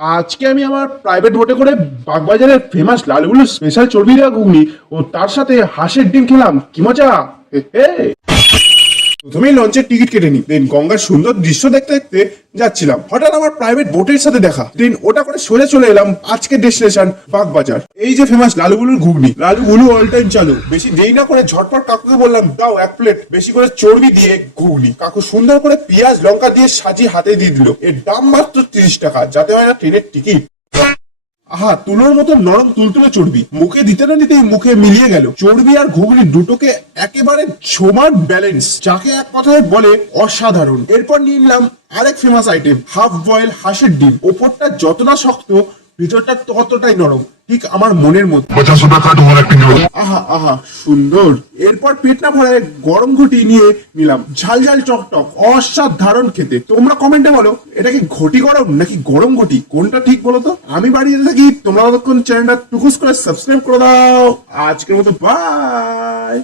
আজকে আমি আমার প্রাইভেট বোটে করে বাগবাজারের ফেমাস লালগুলো স্পেশাল চর্বি দেওয়া ঘুগনি ও তার সাথে হাঁসের ডিম খেলাম, কি মজা। হে হে। প্রথমেই লঞ্চের টিকিট কেটে নি, দেন গঙ্গার সুন্দর দৃশ্য দেখতে দেখতে যাচ্ছিলাম, হঠাৎ আমার প্রাইভেট বোটের সাথে দেখা, দেন ওটা করে সোজা চলে এলাম আজকের ডেস্টিনেশন বাগবাজার। এই যে ফেমাস লালুগুলুর ঘুগনি, লালুগুলু অল টাইম চালু। বেশি দেরি না করে ঝটপট কাকুকে বললাম, দাও 1 প্লেট বেশি করে চর্বি দিয়ে ঘুগনি। কাকু সুন্দর করে পেঁয়াজ লঙ্কা দিয়ে সাজিয়ে হাতে দিয়ে দিল। এর দাম মাত্র 30 টাকা, যাতে হয় না ট্রেনের টিকিট। আহা, তুলোর মতো নরম তুলতুলে চর্বি, মুখে দিতে না দিতেই মুখে মিলিয়ে গেল। চর্বি আর ঘুগনি দুটোকে একেবারে সমান ব্যালেন্স, যাকে এক কথায় বলে অসাধারণ। এরপর নিয়ে নিলাম আরেক ফেমাস আইটেম, হাফ বয়েল হাঁসের ডিম। ওপরটা যতটা শক্ত, ভিতরটা ততটাই নরম, ঠিক আমার মনের মতো। আহা আহা, সুন্দর। এরপর পেট না ভরে গরম ঘটি নিয়ে নিলাম, ঝাল ঝাল চকটক, অসাধারণ খেতে। তোমরা কমেন্টে বলো, এটা কি ঘটি গরম নাকি গরম ঘটি, কোনটা ঠিক বলো তো। আমি বাড়িতে থাকি, তোমরা ততক্ষণ চ্যানেলটা টুকুস করে সাবস্ক্রাইব করে দাও। আজকের মতো বাই।